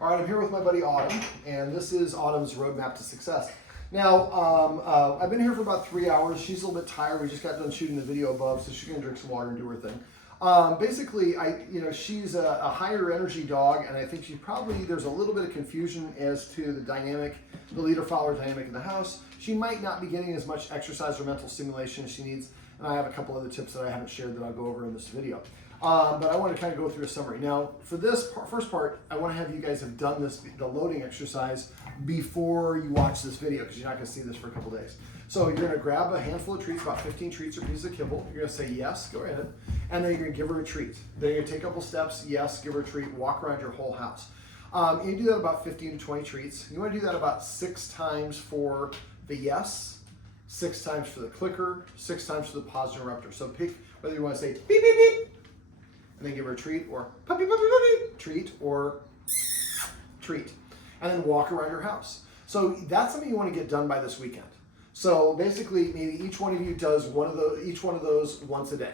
All right, I'm here with my buddy Autumn, and this is Autumn's roadmap to success. Now, I've been here for about 3 hours. She's a little bit tired. We just got done shooting the video above, so she's gonna drink some water and do her thing. Basically, she's a higher energy dog, and I think there's a little bit of confusion as to the leader-follower dynamic in the house. She might not be getting as much exercise or mental stimulation as she needs, and I have a couple other tips that I haven't shared that I'll go over in this video. But I want to kind of go through a summary. Now, for this first part, I want to have you guys have done the loading exercise before you watch this video, because you're not going to see this for a couple days. So you're going to grab a handful of treats, about 15 treats or pieces of kibble. You're going to say yes, go ahead, and then you're going to give her a treat. Then you're going to take a couple steps, yes, give her a treat, walk around your whole house. You do that about 15 to 20 treats. You want to do that about 6 times for the yes, 6 times for the clicker, 6 times for the pause interrupter. So pick whether you want to say beep, beep, beep, and then give her a treat, or puppy, puppy, puppy, treat, or treat. And then walk around your house. So that's something you want to get done by this weekend. So basically, maybe each one of you does each one of those once a day.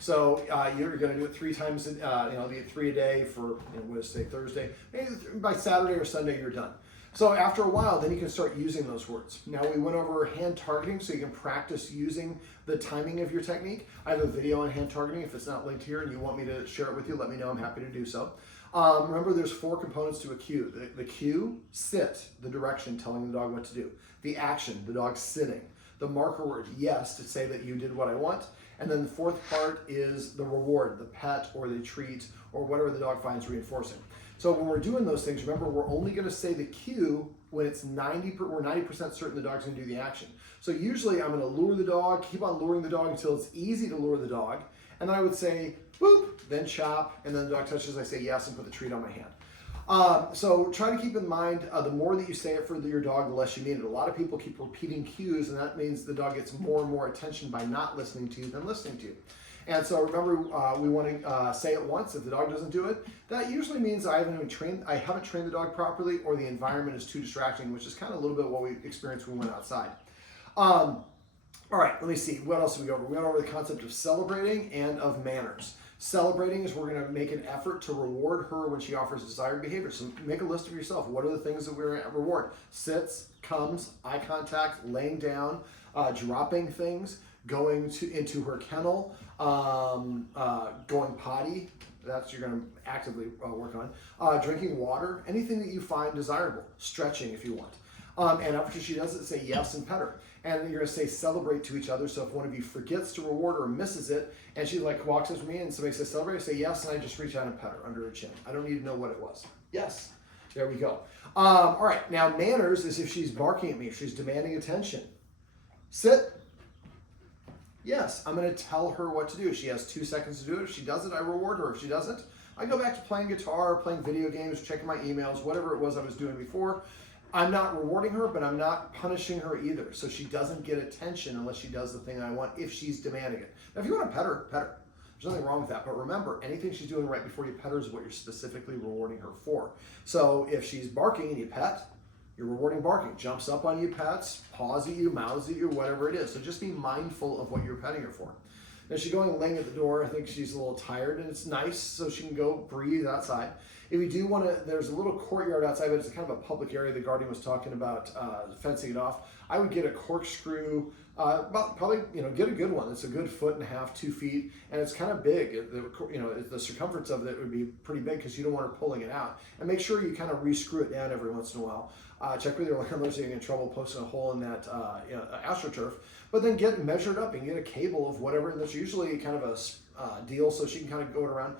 So you're going to do it 3 times, be 3 a day for, Thursday. Maybe by Saturday or Sunday, you're done. So after a while, then you can start using those words. Now we went over hand targeting, so you can practice using the timing of your technique. I have a video on hand targeting. If it's not linked here and you want me to share it with you, let me know. I'm happy to do so. Remember, there's 4 components to a cue. The cue, sit, the direction, telling the dog what to do. The action, the dog sitting. The marker word, yes, to say that you did what I want. And then the 4th part is the reward, the pet or the treat or whatever the dog finds reinforcing. So when we're doing those things, remember, we're only going to say the cue when we're 90% certain the dog's going to do the action. So usually I'm going to lure the dog, keep on luring the dog until it's easy to lure the dog. And then I would say, whoop, then chop, and then the dog touches, I say yes, and put the treat on my hand. So try to keep in mind, the more that you say it for your dog, the less you mean it. A lot of people keep repeating cues, and that means the dog gets more and more attention by not listening to you than listening to you. And so remember, we want to say it once. If the dog doesn't do it, that usually means I haven't trained the dog properly, or the environment is too distracting, which is kind of a little bit what we experienced when we went outside. All right, let me see. What else did we go over? We went over the concept of celebrating and of manners. Celebrating is we're going to make an effort to reward her when she offers desired behavior. So make a list of yourself. What are the things that we're going to reward? Sits, comes, eye contact, laying down, dropping things, going into her kennel, going potty. That's you're going to actively work on. Drinking water, anything that you find desirable. Stretching if you want. And after she does it, say yes and pet her. And you're going to say celebrate to each other. So if one of you forgets to reward her or misses it, and she walks up to me and somebody says celebrate, I say yes, and I just reach out and pet her under her chin. I don't need to know what it was. Yes. There we go. All right. Now manners is if she's barking at me, if she's demanding attention. Sit. Yes, I'm going to tell her what to do. She has 2 seconds to do it. If she does it, I reward her. If she doesn't, I go back to playing guitar, playing video games, checking my emails, whatever it was I was doing before. I'm not rewarding her, but I'm not punishing her either. So she doesn't get attention unless she does the thing I want, if she's demanding it. Now, if you want to pet her, pet her. There's nothing wrong with that. But remember, anything she's doing right before you pet her is what you're specifically rewarding her for. So if she's barking and you pet, you're rewarding barking. Jumps up on you, pets, paws at you, mouths at you, whatever it is. So just be mindful of what you're petting her for. Now she's going and laying at the door. I think she's a little tired, and it's nice so she can go breathe outside. If you do want to, there's a little courtyard outside, but it's kind of a public area. The guardian was talking about fencing it off. I would get a corkscrew, probably get a good one. It's a good 1.5 feet, 2 feet, and it's kind of big. The circumference of it would be pretty big because you don't want her pulling it out. And make sure you kind of re-screw it down every once in a while. Check with your landlord so you get in trouble posting a hole in that AstroTurf. But then get measured up and get a cable of whatever. And there's usually kind of a deal so she can kind of go around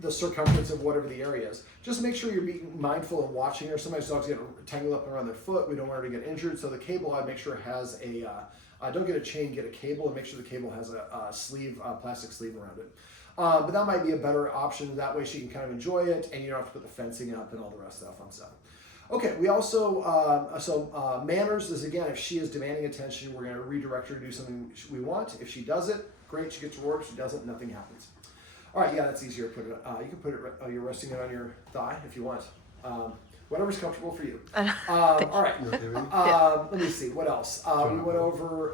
the circumference of whatever the area is. Just make sure you're being mindful and watching her. Sometimes dogs get tangled up around their foot. We don't want her to get injured. So the cable, I make sure has a, don't get a chain, get a cable, and make sure the cable has a sleeve, plastic sleeve around it. But that might be a better option. That way she can kind of enjoy it, and you don't have to put the fencing up and all the rest of that fun stuff. Okay, we also, manners is, again, if she is demanding attention, we're going to redirect her to do something we want. If she does it, great, she gets rewarded. If she doesn't, nothing happens. All right, yeah, that's easier to put it. You can put it, you're resting it on your thigh if you want. Whatever's comfortable for you. All right, let me see, what else? We went over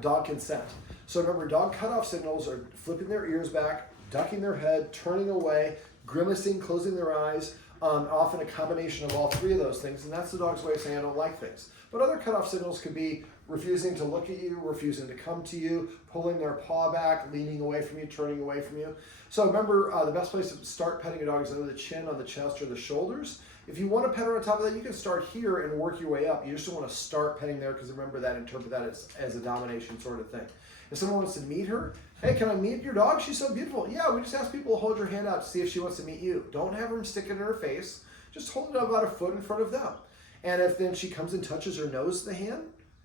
dog consent. So remember, dog cutoff signals are flipping their ears back, ducking their head, turning away, grimacing, closing their eyes, often a combination of all three of those things, and that's the dog's way of saying I don't like things. But other cutoff signals could be refusing to look at you, refusing to come to you, pulling their paw back, leaning away from you, turning away from you. So remember, the best place to start petting a dog is under the chin, on the chest, or the shoulders. If you want to pet her on top of that, you can start here and work your way up. You just don't want to start petting there because remember that, interpret that as a domination sort of thing. If someone wants to meet her, hey, can I meet your dog? She's so beautiful. Yeah, we just ask people to hold your hand out to see if she wants to meet you. Don't have them stick it in her face. Just hold it up about a foot in front of them. And if then she comes and touches or nose the hand,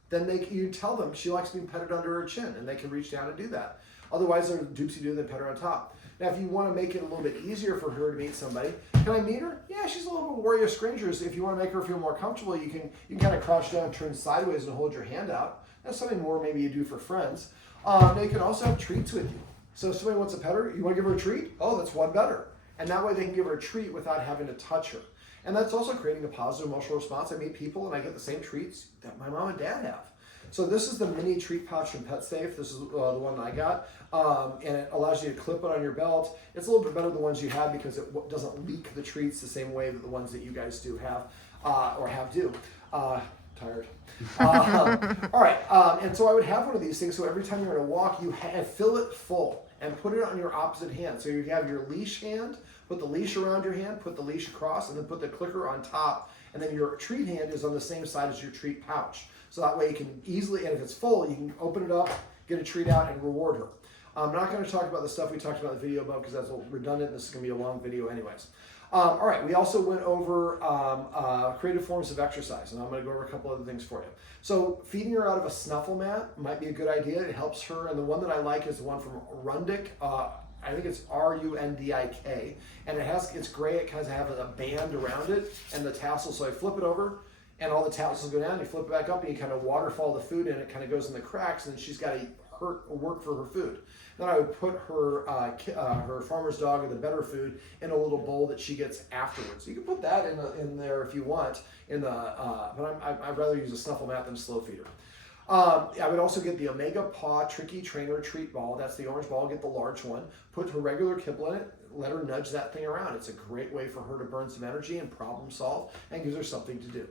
then you tell them she likes being petted under her chin, and they can reach down and do that. Otherwise, they're doopsy-doo, then pet her on top. Now, if you want to make it a little bit easier for her to meet somebody, can I meet her? Yeah, she's a little bit wary of strangers. If you want to make her feel more comfortable, you can kind of crouch down, turn sideways, and hold your hand out. That's something more maybe you do for friends. They can also have treats with you. So if somebody wants to pet her, you want to give her a treat? Oh, that's one better. And that way they can give her a treat without having to touch her. And that's also creating a positive emotional response. I meet people and I get the same treats that my mom and dad have. So this is the mini treat pouch from PetSafe. This is the one I got. And it allows you to clip it on your belt. It's a little bit better than the ones you have because it doesn't leak the treats the same way that the ones that you guys do have, or have do. Tired. All right, and so I would have one of these things, so every time you're on a walk, you fill it full and put it on your opposite hand. So you have your leash hand, put the leash around your hand, put the leash across, and then put the clicker on top, and then your treat hand is on the same side as your treat pouch. So that way you can easily, and if it's full, you can open it up, get a treat out, and reward her. I'm not going to talk about the stuff we talked about in the video above because that's a little redundant. This is going to be a long video anyways. All right, we also went over creative forms of exercise, and I'm going to go over a couple other things for you. So feeding her out of a snuffle mat might be a good idea. It helps her, and the one that I like is the one from Rundik. I think it's R-U-N-D-I-K, and it's gray. It kind of has a band around it, and the tassels. So I flip it over, and all the tassels go down. You flip it back up, and you kind of waterfall the food in. It kind of goes in the cracks, and then she's got to work for her food. Then I would put her farmer's dog or the better food in a little bowl that she gets afterwards. You can put that in there if you want. But I'd rather use a snuffle mat than a slow feeder. I would also get the Omega Paw Tricky Trainer Treat Ball. That's the orange ball. Get the large one. Put her regular kibble in it. Let her nudge that thing around. It's a great way for her to burn some energy and problem solve, and gives her something to do.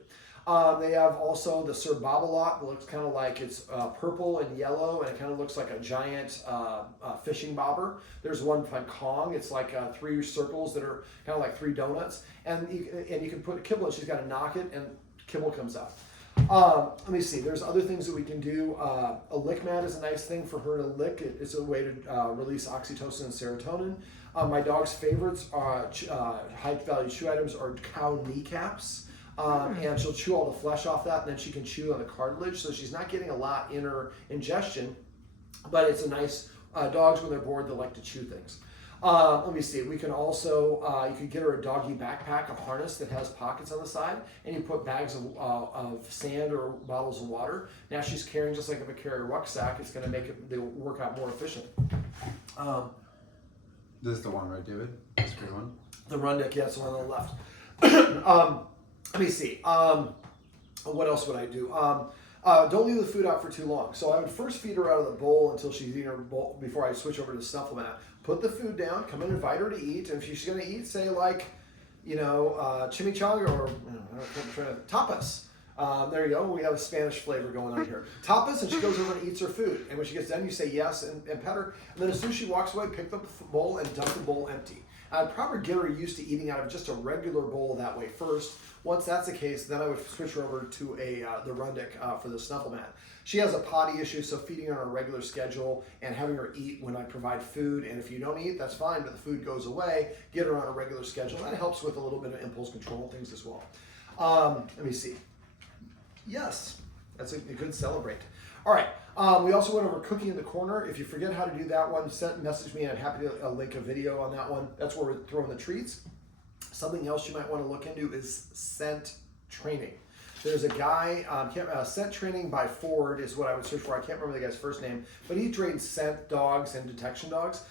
They have also the Sir Bob-a-Lot. It looks kind of like it's purple and yellow, and it kind of looks like a giant fishing bobber. There's one by Kong. It's like 3 circles that are kind of like 3 donuts, and you can put a kibble. She's got to knock it, and kibble comes out. Let me see. There's other things that we can do. A lick mat is a nice thing for her to lick. It's a way to release oxytocin and serotonin. My dog's favorites are high-value chew items are cow kneecaps. And she'll chew all the flesh off that, and then she can chew on the cartilage, so she's not getting a lot in her ingestion, but it's a nice, dogs when they're bored, they like to chew things. Let me see, we can also, you could get her a doggy backpack, a harness that has pockets on the side, and you put bags of sand or bottles of water. Now she's carrying, just like if I carry a rucksack, it's going to make the workout more efficient. This is the one, right, David? This green one? The Rundik, yeah, it's the one on the left. Let me see. What else would I do? Don't leave the food out for too long. So I would first feed her out of the bowl until she's eating her bowl before I switch over to the snuffle mat. Put the food down, come and invite her to eat. And if she's going to eat, say like, chimichanga or tapas. There you go. We have a Spanish flavor going on here. Tapas, and she goes over and eats her food. And when she gets done, you say yes and pet her. And then as soon as she walks away, pick up the bowl and dump the bowl empty. I'd probably get her used to eating out of just a regular bowl that way first. Once that's the case, then I would switch her over to the Rundik for the snuffle mat. She has a potty issue, so feeding her on a regular schedule and having her eat when I provide food. And if you don't eat, that's fine, but the food goes away. Get her on a regular schedule. That helps with a little bit of impulse control things as well. Let me see. Yes, that's a good celebrate. All right. We also went over cooking in the corner. If you forget how to do that one, message me, and I'm happy to link a video on that one. That's where we're throwing the treats. Something else you might want to look into is scent training. There's a guy, scent training by Ford is what I would search for. I can't remember the guy's first name, but he trains scent dogs and detection dogs.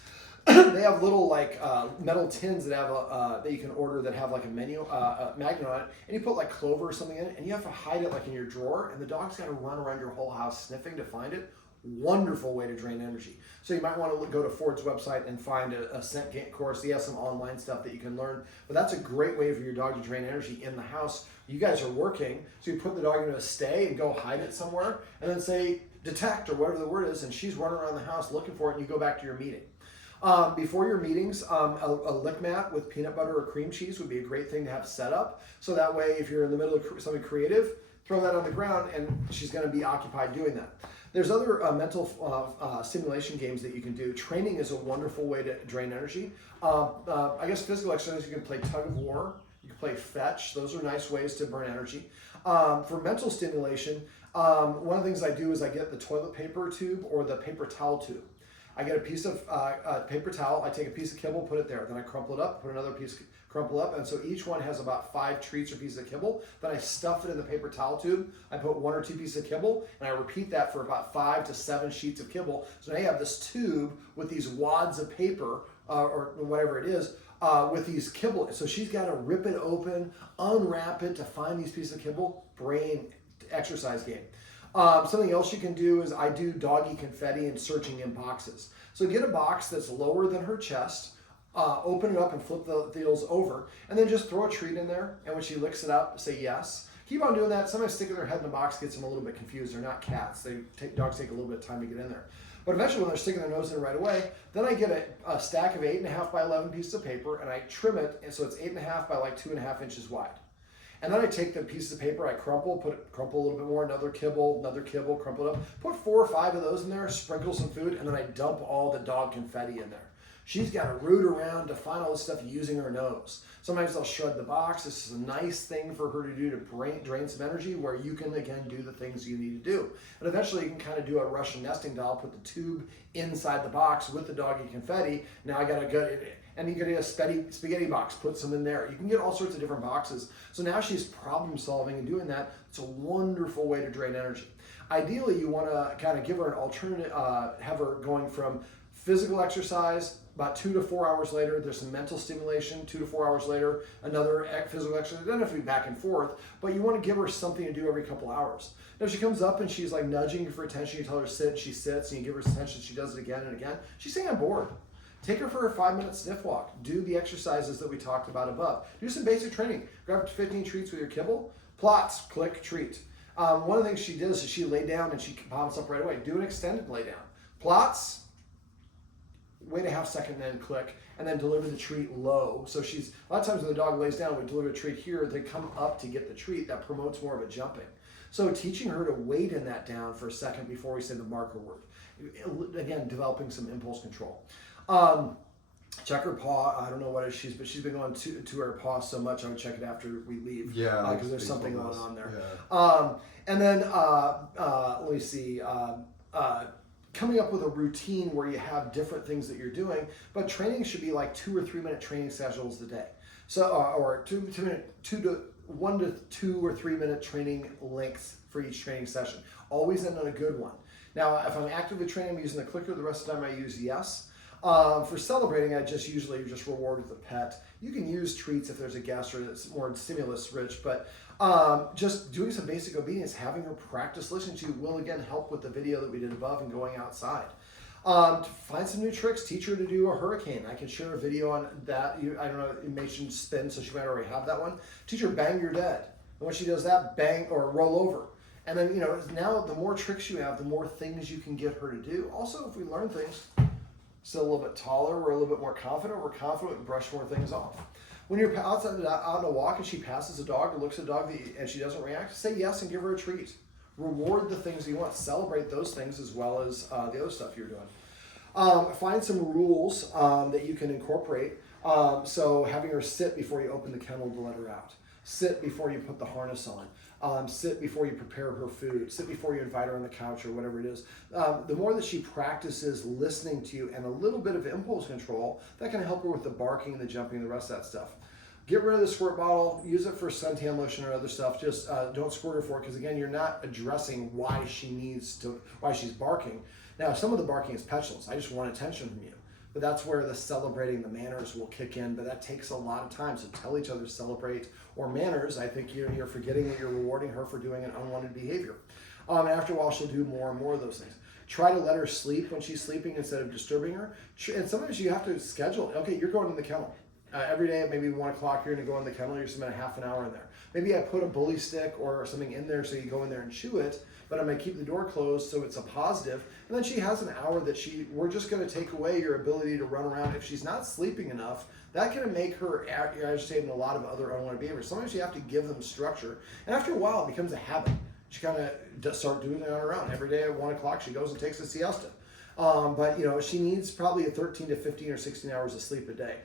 They have little like metal tins that have that you can order that have like a menu magnet on it, and you put like clover or something in it, and you have to hide it like in your drawer, and the dog's got to run around your whole house sniffing to find it. Wonderful way to drain energy. So you might want to go to Ford's website and find a scent course. He has some online stuff that you can learn, but that's a great way for your dog to drain energy in the house. You guys are working, so you put the dog into a stay and go hide it somewhere, and then say detect or whatever the word is, and she's running around the house looking for it, and you go back to your meeting. Before your meetings, a lick mat with peanut butter or cream cheese would be a great thing to have set up. So that way, if you're in the middle of something creative, throw that on the ground, and she's going to be occupied doing that. There's other mental stimulation games that you can do. Training is a wonderful way to drain energy. I guess physical exercise, you can play tug of war, you can play fetch. Those are nice ways to burn energy. For mental stimulation, one of the things I do is I get the toilet paper tube or the paper towel tube. I get a piece of paper towel, I take a piece of kibble, put it there, then I crumple it up, put another piece, crumple up, and so each one has about 5 treats or pieces of kibble. Then I stuff it in the paper towel tube, I put 1 or 2 pieces of kibble, and I repeat that for about 5 to 7 sheets of kibble. So now you have this tube with these wads of paper, or whatever it is, with these kibble. So she's got to rip it open, unwrap it to find these pieces of kibble. Brain exercise game. Something else you can do is I do doggy confetti and searching in boxes. So get a box that's lower than her chest, open it up and flip the deals over, and then just throw a treat in there, and when she licks it up, say yes. Keep on doing that. Sometimes sticking their head in the box gets them a little bit confused. They're not cats. Dogs take a little bit of time to get in there. But eventually when they're sticking their nose in right away, then I get a stack of 8.5 by 11 pieces of paper, and I trim it, and so it's 8.5 by like 2.5 inches wide. And then I take the pieces of paper, I crumple a little bit more, another kibble, crumple it up, put 4 or 5 of those in there, sprinkle some food, and then I dump all the dog confetti in there. She's got to root around to find all this stuff using her nose. Sometimes they'll shred the box. This is a nice thing for her to do to drain some energy, where you can, again, do the things you need to do. And eventually you can kind of do a Russian nesting doll, put the tube inside the box with the doggy confetti. Now I got to go, and you can get a spaghetti box, put some in there. You can get all sorts of different boxes. So now she's problem solving and doing that. It's a wonderful way to drain energy. Ideally, you want to kind of give her an alternative, have her going from physical exercise. About 2 to 4 hours later, there's some mental stimulation. 2 to 4 hours later, another physical exercise. It doesn't have to be back and forth, but you want to give her something to do every couple hours. Now, if she comes up and she's like nudging you for attention, you tell her to sit, she sits, and you give her attention, she does it again and again. She's saying, I'm bored. Take her for a 5-minute sniff walk. Do the exercises that we talked about above. Do some basic training. Grab 15 treats with your kibble. Plots, click, treat. One of the things she does is she lay down and she pounds up right away. Do an extended lay down. Plots, wait a half second, then click, and then deliver the treat low. So she's, a lot of times when the dog lays down, we deliver a treat here, they come up to get the treat. That promotes more of a jumping. So teaching her to wait in that down for a second before we say the marker word. Again, developing some impulse control. Check her paw. I don't know what it is, but she's been going to her paw so much. I would check it after we leave. Yeah, because there's something going on there. Yeah. And then let me see. Coming up with a routine where you have different things that you're doing, but training should be like 2 or 3 minute training schedules a day. So, or 1 to 2 or 3 minute training lengths for each training session. Always end on a good one. Now, if I'm actively training, I'm using the clicker. The rest of the time I use yes. For celebrating, I usually just reward with a pet. You can use treats if there's a guest or it's more stimulus rich, but just doing some basic obedience, having her practice listening to you will again help with the video that we did above and going outside. To find some new tricks, teach her to do a hurricane. I can share a video on that. I don't know, it mentioned spin, so she might already have that one. Teach her bang, you're dead. And when she does that, bang or roll over. And then, now the more tricks you have, the more things you can get her to do. Also, if we learn things, still a little bit taller, we're a little bit more confident, we brush more things off. When you're out on a walk and she passes a dog or looks at a dog and she doesn't react, say yes and give her a treat. Reward the things you want. Celebrate those things as well as the other stuff you're doing. Find some rules that you can incorporate. So having her sit before you open the kennel to let her out. Sit before you put the harness on. Sit before you prepare her food. Sit before you invite her on the couch or whatever it is. The more that she practices listening to you and a little bit of impulse control, that can help her with the barking, the jumping, the rest of that stuff. Get rid of the squirt bottle. Use it for suntan lotion or other stuff. Just don't squirt her for it, because again, you're not addressing why she's barking. Now, some of the barking is petulance. I just want attention from you. But that's where the celebrating the manners will kick in, but that takes a lot of time. So tell each other celebrate, or manners. I think you're forgetting that you're rewarding her for doing an unwanted behavior. And after a while, she'll do more and more of those things. Try to let her sleep when she's sleeping instead of disturbing her. And sometimes you have to schedule, okay, you're going in the kennel. Every day at maybe 1 o'clock, you're going to go in the kennel, you're spending half an hour in there. Maybe I put a bully stick or something in there so you go in there and chew it, but I'm going to keep the door closed so it's a positive. And then she has an hour that we're just going to take away your ability to run around. If she's not sleeping enough, that can make her agitated in a lot of other unwanted behaviors. Sometimes you have to give them structure. And after a while, it becomes a habit. She kind of does start doing it on her own. Every day at 1 o'clock, she goes and takes a siesta. But she needs probably 13 to 15 or 16 hours of sleep a day.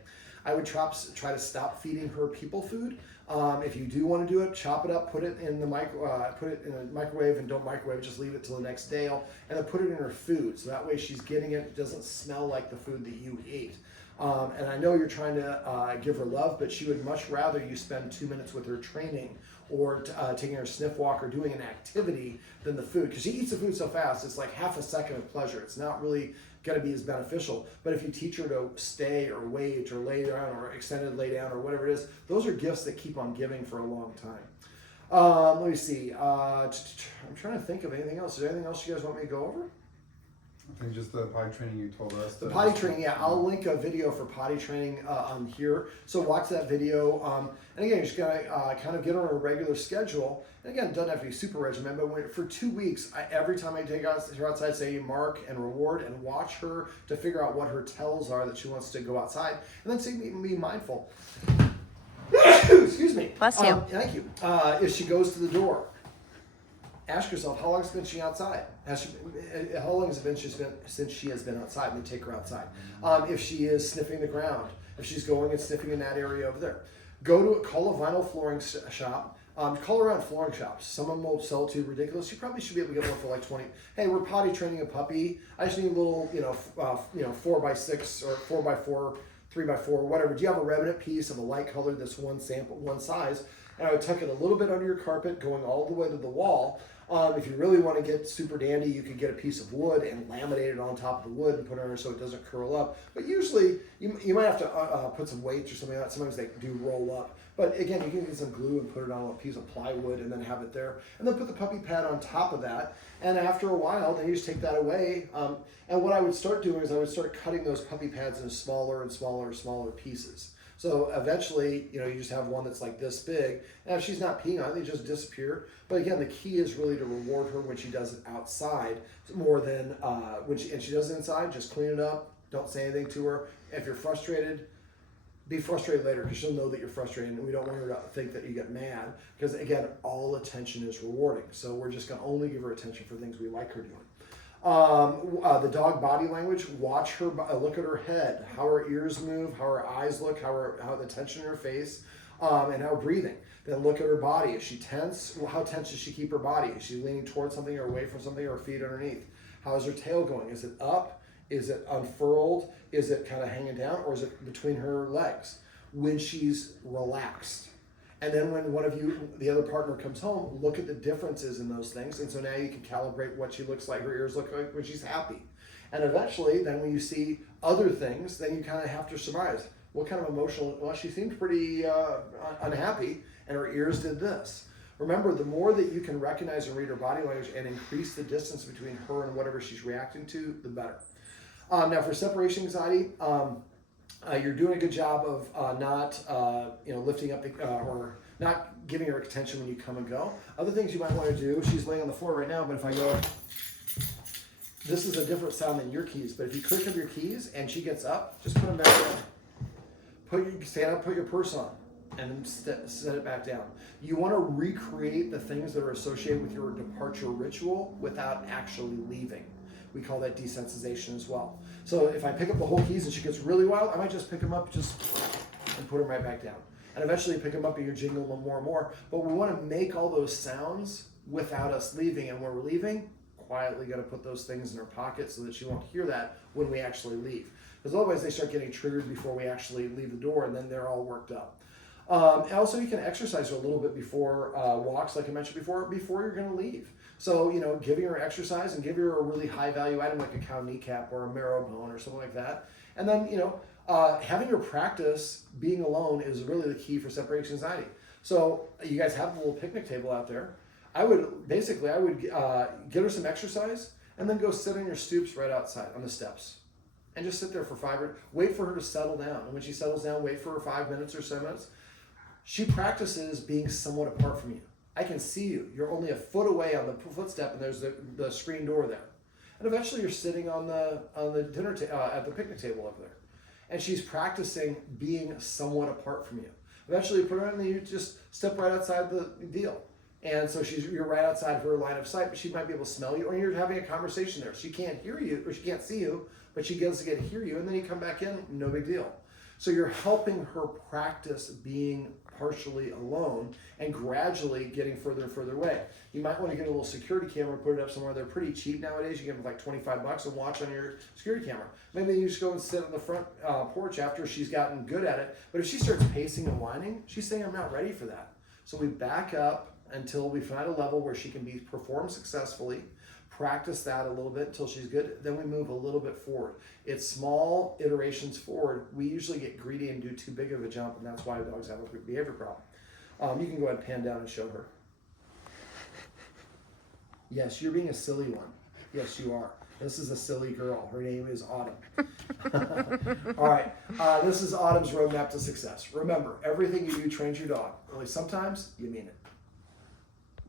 I would try to stop feeding her people food. If you do want to do it, chop it up, put it in the microwave, and don't microwave. Just leave it till the next day, and then put it in her food. So that way she's getting it. It doesn't smell like the food that you ate. And I know you're trying to give her love, but she would much rather you spend 2 minutes with her training or taking her sniff walk or doing an activity than the food, because she eats the food so fast. It's like half a second of pleasure. It's not really going to be as beneficial. But if you teach her to stay or wait or lay down or extended lay down or whatever it is, those are gifts that keep on giving for a long time. Let me see. I'm trying to think of anything else. Is there anything else you guys want me to go over? I think just the potty training you told us. The potty training, yeah. I'll link a video for potty training on here. So watch that video. And again, you're just going to kind of get on a regular schedule. And again, it doesn't have to be super regimen, but for 2 weeks, every time I take her outside, say mark and reward and watch her to figure out what her tells are that she wants to go outside. And then see, be mindful. Excuse me. Bless you. Thank you. If she goes to the door, ask yourself, how long has it been she outside? How long has it been since she has been outside? And then take her outside. If she is sniffing the ground, if she's going and sniffing in that area over there, call a vinyl flooring shop. Call around flooring shops. Some of them will sell to you ridiculous. You probably should be able to get one for like 20. Hey, we're potty training a puppy. I just need a little, 4x6 or 4x4, 3x4, whatever. Do you have a remnant piece of a light color that's one size? And I would tuck it a little bit under your carpet, going all the way to the wall. If you really want to get super dandy, you could get a piece of wood and laminate it on top of the wood and put it on so it doesn't curl up. But usually, you might have to put some weights or something like that. Sometimes they do roll up. But again, you can get some glue and put it on a piece of plywood and then have it there. And then put the puppy pad on top of that. And after a while, then you just take that away. And what I would start doing is I would start cutting those puppy pads into smaller and smaller pieces. So eventually, you just have one that's like this big. And if she's not peeing on it, they just disappear. But again, the key is really to reward her when she does it outside more than when she does it inside. Just clean it up. Don't say anything to her. If you're frustrated, be frustrated later, because she'll know that you're frustrated, and we don't want her to think that you get mad, because again, all attention is rewarding. So we're just going to only give her attention for things we like her doing. The dog body language, watch her, look at her head, how her ears move, how her eyes look, how the tension in her face, and how her breathing. Then look at her body. Is she tense? How tense does she keep her body? Is she leaning towards something or away from something, or her feet underneath? How is her tail going? Is it up? Is it unfurled? Is it kind of hanging down? Or is it between her legs? When she's relaxed. And then when one of you, the other partner, comes home, look at the differences in those things. And so now you can calibrate what she looks like, her ears look like when she's happy. And eventually, then when you see other things, then you kind of have to surmise. What kind of emotional, well, she seemed pretty unhappy, and her ears did this. Remember, the more that you can recognize and read her body language and increase the distance between her and whatever she's reacting to, the better. Now for separation anxiety, you're doing a good job of not lifting up or not giving her attention when you come and go. Other things you might want to do, she's laying on the floor right now, but if I go, this is a different sound than your keys, but if you click up your keys and she gets up, just put them back down. Stand up, put your purse on, and set it back down. You want to recreate the things that are associated with your departure ritual without actually leaving. We call that desensitization as well. So if I pick up the whole keys and she gets really wild, I might just pick them up and put them right back down. And eventually pick them up and you jingle them more and more. But we want to make all those sounds without us leaving. And when we're leaving, quietly got to put those things in her pocket so that she won't hear that when we actually leave. Because otherwise they start getting triggered before we actually leave the door, and then they're all worked up. Also, you can exercise her a little bit before walks, like I mentioned before you're going to leave. So, giving her exercise and giving her a really high value item like a cow kneecap or a marrow bone or something like that. And then, having her practice being alone is really the key for separation anxiety. So you guys have the little picnic table out there. I would get her some exercise, And then go sit on your stoops right outside on the steps. And just sit there for 5 minutes. Wait for her to settle down. And when she settles down, wait for her 5 minutes or 7 minutes. She practices being somewhat apart from you. I can see you. You're only a foot away on the footstep, and there's the screen door there. And eventually, you're sitting on the dinner at the picnic table over there, and she's practicing being somewhat apart from you. Eventually, you put her in, and you just step right outside the deal, and so you're right outside her line of sight, but she might be able to smell you, or you're having a conversation there. She can't hear you, or she can't see you, but she gets to get to hear you, and then you come back in, no big deal. So you're helping her practice being partially alone and gradually getting further and further away. You might want to get a little security camera, put it up somewhere. They're pretty cheap nowadays. You get them like $25 and watch on your security camera. Maybe you just go and sit on the front porch after she's gotten good at it. But if she starts pacing and whining, she's saying, I'm not ready for that. So we back up until we find a level where she can perform successfully, practice that a little bit until she's good, then we move a little bit forward. It's small iterations forward. We usually get greedy and do too big of a jump, and that's why dogs have a behavior problem. You can go ahead and pan down and show her. Yes, you're being a silly one. Yes, you are. This is a silly girl. Her name is Autumn. All right, this is Autumn's roadmap to success. Remember, everything you do trains your dog. Only sometimes you mean it.